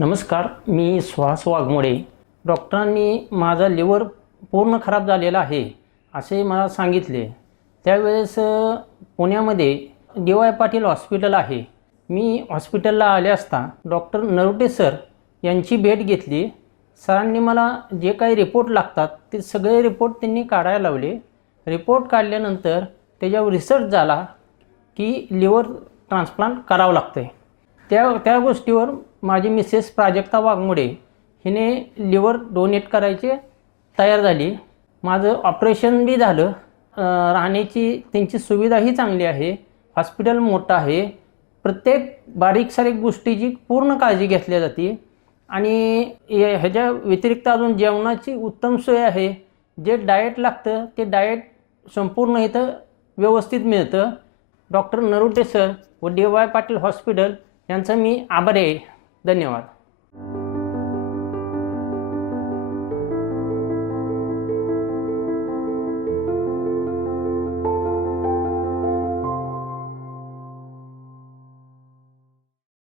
नमस्कार, मी सुहास वाघमोडे. डॉक्टरांनी माझा लिव्हर पूर्ण खराब झालेला आहे असे मला सांगितले. त्यावेळेस पुण्यामध्ये डी.वाय. पाटील हॉस्पिटल आहे. मी हॉस्पिटलला आले असता डॉक्टर नरोटे सर यांची भेट घेतली. सरांनी मला जे काही रिपोर्ट लागतात ते सगळे रिपोर्ट त्यांनी काढायला लावले. रिपोर्ट काढल्यानंतर त्याच्यावर रिसर्च झाला की लिव्हर ट्रान्सप्लांट करावं लागतं आहे. त्या गोष्टीवर माझी मिसेस प्राजक्ता वाघमोडे हिने लिव्हर डोनेट करायचे तयार झाली. माझं ऑपरेशन बी झालं. राहण्याची त्यांची सुविधाही चांगली आहे. हॉस्पिटल मोठं आहे. प्रत्येक बारीक सारीक गोष्टीची पूर्ण काळजी घेतली जाते आणि ह्याच्या व्यतिरिक्त अजून जेवणाची उत्तम सोय आहे. जे डाएट लागतं ते डाएट संपूर्ण इथं व्यवस्थित मिळतं. डॉक्टर नरोटे सर व डी.वाय. पाटील हॉस्पिटल यांचा मी आभारी आहे. धन्यवाद.